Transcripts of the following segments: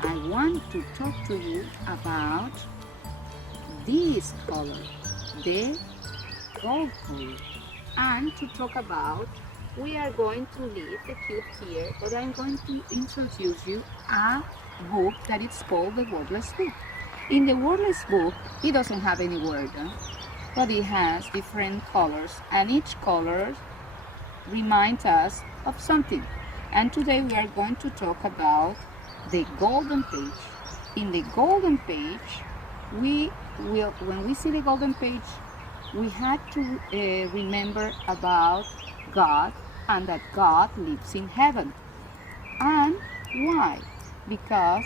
I want to talk to you about this color, the gold color. And to talk about, we are going to leave the cube here, but I'm going to introduce you a book that is called the Wordless Book. In the Wordless Book, it doesn't have any word, but it has different colors, and each color reminds us of something. And today we are going to talk about the golden page. In the golden page, when we see the golden page, we had to remember about God and that God lives in heaven. And why? Because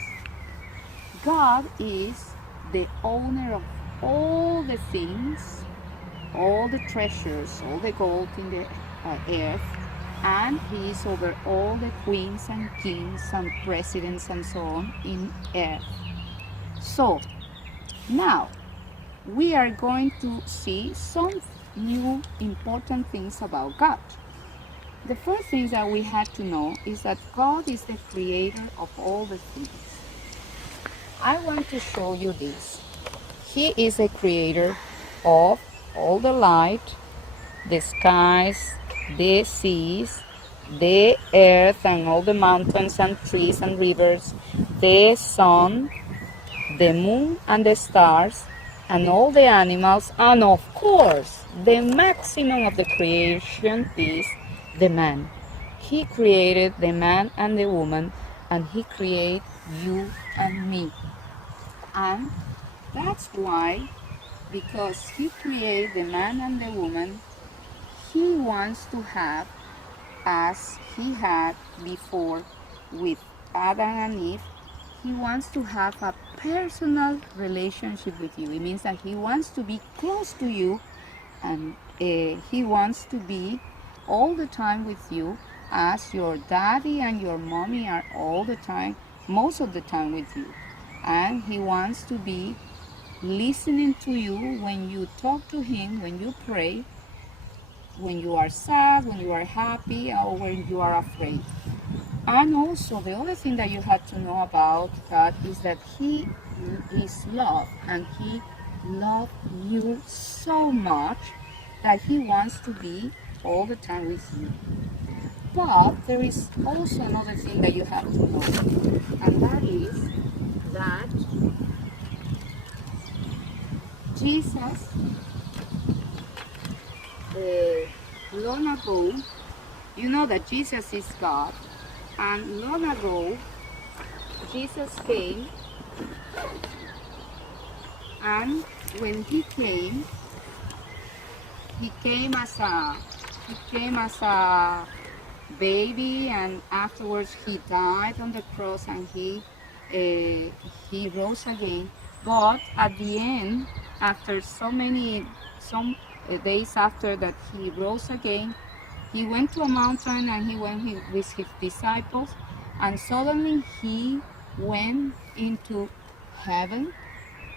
God is the owner of all the things, all the treasures, all the gold in the earth, and He is over all the queens and kings and presidents and so on in earth. So, now, we are going to see some new important things about God. The first thing that we have to know is that God is the creator of all the things. I want to show you this. He is the creator of all the light, the skies, the seas, the earth and all the mountains and trees and rivers, the sun, the moon and the stars, and all the animals, and of course, the maximum of the creation is the man. He created the man and the woman, and He created you and me. And that's why, because He created the man and the woman, He wants to have, as He had before with Adam and Eve, He wants to have a personal relationship with you. It means that He wants to be close to you, and He wants to be all the time with you, as your daddy and your mommy are all the time, most of the time with you. And He wants to be listening to you when you talk to Him, when you pray, when you are sad, when you are happy, or when you are afraid. And also, the other thing that you have to know about God is that He is love, and He loves you so much that He wants to be all the time with you. But there is also another thing that you have to know, and that is that Jesus, long ago, you know that Jesus is God, and long ago, Jesus came, and when He came as a baby, and afterwards He died on the cross, and He rose again. But at the end, after some days after that He rose again, He went to a mountain, and He went with His disciples, and suddenly He went into heaven,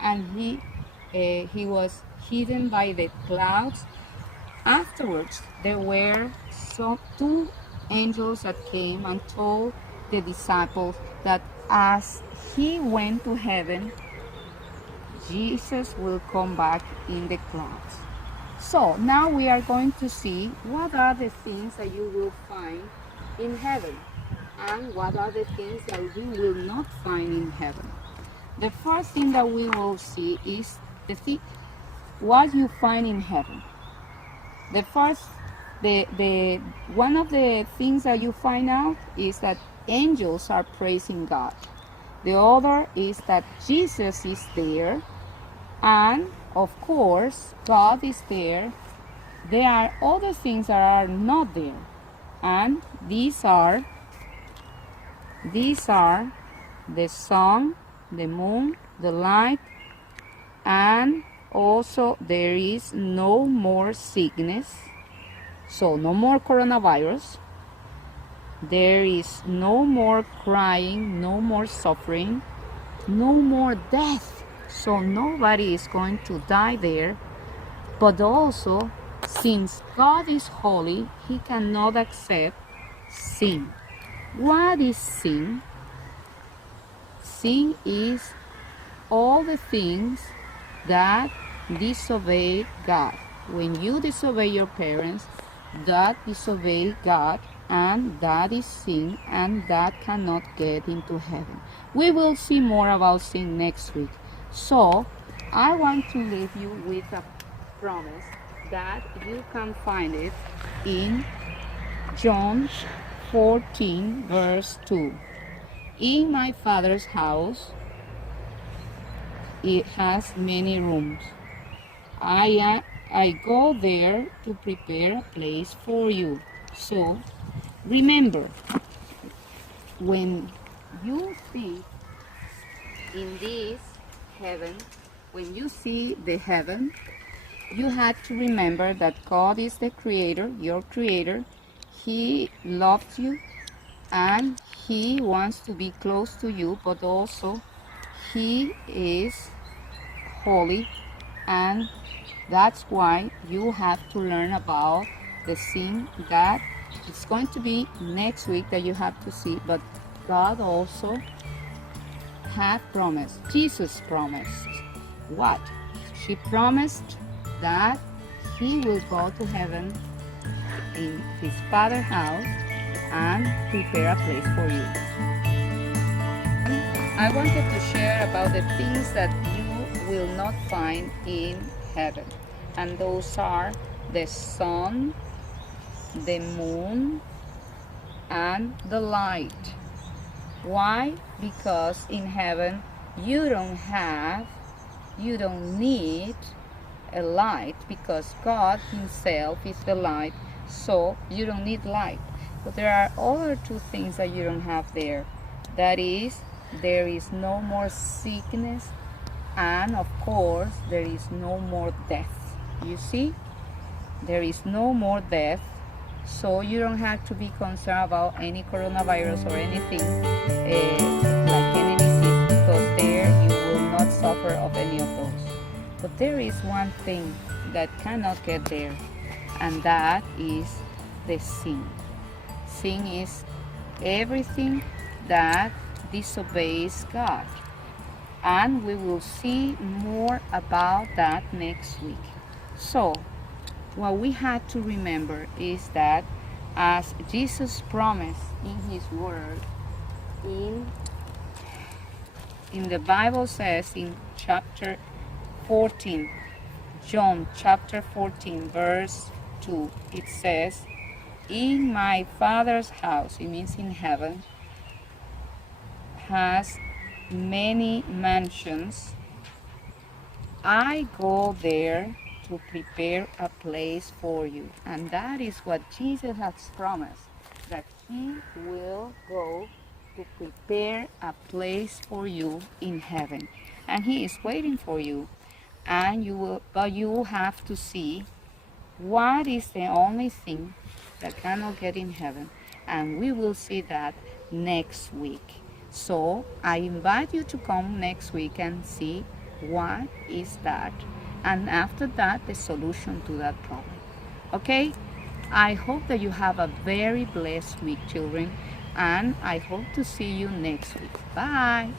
and He was hidden by the clouds. Afterwards, there were two angels that came and told the disciples that as He went to heaven, Jesus will come back in the clouds. So now we are going to see what are the things that you will find in heaven, and what are the things that we will not find in heaven. The first thing that we will see is what you find in heaven. One of the things that you find out is that angels are praising God. The other is that Jesus is there, and of course God is there. There are other things that are not there, and these are the sun, the moon, the light, and also there is no more sickness, so no more coronavirus. There is no more crying, no more suffering, no more death. So nobody is going to die there. But also, since God is holy, He cannot accept sin. What is sin? Sin is all the things that disobey God. When you disobey your parents, that disobey God, and that is sin, and that cannot get into heaven. We will see more about sin next week. So I want to leave you with a promise that you can find it in John 14 verse 2. In my Father's house it has many rooms. I go there to prepare a place for you. So remember, when you see in this heaven, when you see the heaven, you have to remember that God is the creator, your creator. He loves you and he wants to be close to you, but also he is holy, and that's why you have to learn about the sin that it's going to be next week that you have to see. But God also had promised, Jesus promised what? She promised that he will go to heaven in his Father's house and prepare a place for you. I wanted to share about the things that you will not find in heaven, and those are the sun, the moon, and the light. Why? Because in heaven you don't need a light, because God himself is the light, so you don't need light. But there are other two things that you don't have there. That is, there is no more sickness, and of course there is no more death. You see, there is no more death, so you don't have to be concerned about any coronavirus or anything like any disease, because there you will not suffer of any of those. But there is one thing that cannot get there, and that is the sin. Sin is everything that disobeys God, and we will see more about that next week. So what we had to remember is that, as Jesus promised in his word, in the Bible says in chapter 14, John chapter 14 verse 2, it says, in my Father's house, it means in heaven, has many mansions. I go there to prepare a place for you. And that is what Jesus has promised, that he will go to prepare a place for you in heaven. And he is waiting for you. And but you will have to see what is the only thing that cannot get in heaven. And we will see that next week. So I invite you to come next week and see what is that, and after that the solution to that problem. Okay, I hope that you have a very blessed week, children, and I hope to see you next week. Bye.